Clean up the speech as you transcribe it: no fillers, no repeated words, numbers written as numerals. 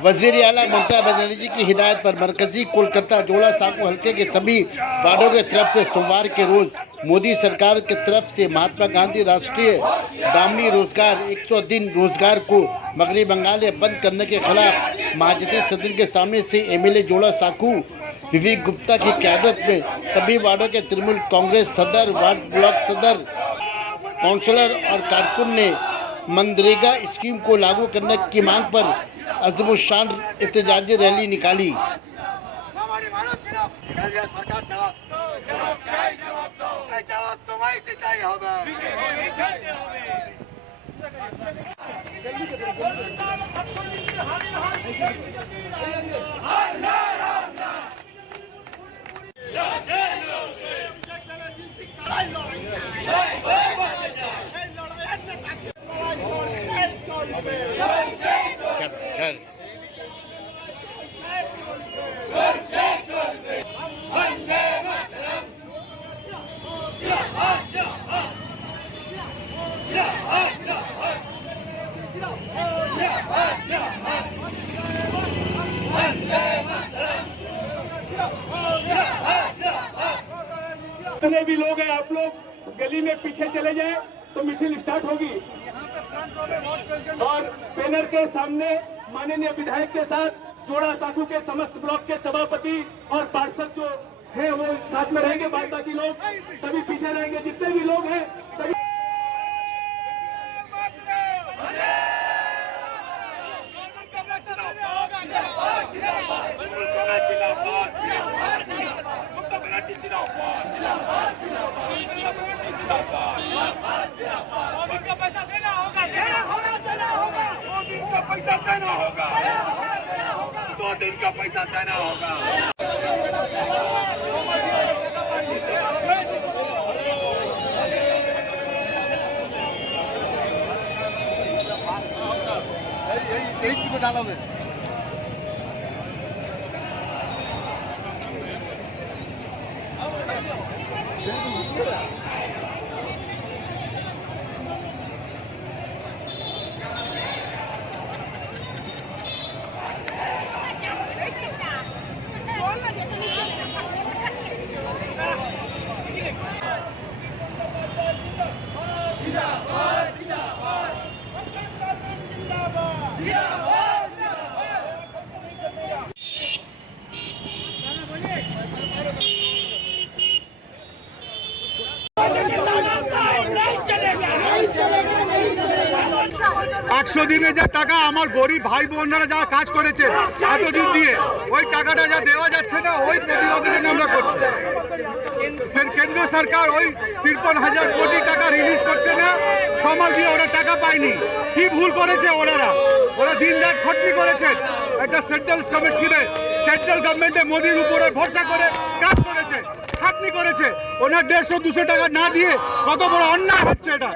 वजीर आला ममता बनर्जी की हिदायत पर मरकजी कोलकाता जोड़ा साकू हल्के के सभी वार्डों की तरफ से सोमवार के रोज मोदी सरकार की तरफ से महात्मा गांधी राष्ट्रीय दामनी रोजगार 100 दिन रोजगार को मगरबी बंगाल में बंद करने के खिलाफ महाजती सदन के सामने से एमएलए जोड़ा साकू विवेक गुप्ता की क़यादत में सभी वार्डों के तृणमूल कांग्रेस सदर, वार्ड ब्लॉक सदर, काउंसलर और कारकुन ने मनरेगा स्कीम को लागू करने की मांग पर अज़मुशान एहतजाजी रैली निकाली। जितने भी लोग हैं आप लोग गली में पीछे चले जाएं तो मिছিল स्टार्ट होगी और बैनर के सामने माननीय विधायक के साथ जोड़ा साकू के समस्त ब्लॉक के सभापति और पार्षद जो है वो साथ में रहेंगे। बाकी लोग सभी पीछे रहेंगे, जितने भी लोग हैं सभी पैसा देना होगा, 2 दिन का पैसा देना होगा। यही चीज डालोगे। একশো দিনে যে টাকা আমার গরিব ভাই বোনেরা যারা কাজ করেছে এতদিন দিয়ে ওই টাকাটা যা দেওয়া যাচ্ছে না, ওই প্রতিবাদের জন্য আমরা করছি। কেন্দ্র সরকার ওই 53,000 কোটি টাকা রিলিজ করছে না, 6 মাস দিয়ে ওরা টাকা পায়নি। কি ভুল করেছে ওরা দিন রাত খটনি করেছেন। একটা সেন্ট্রাল স্কিমে সেন্ট্রাল গভর্নমেন্টে মোদির উপরে ভরসা করে কাজ করেছে, খাটনি করেছে। ওনার 150-200 টাকা না দিয়ে কত বড় অন্যায় হচ্ছে এটা।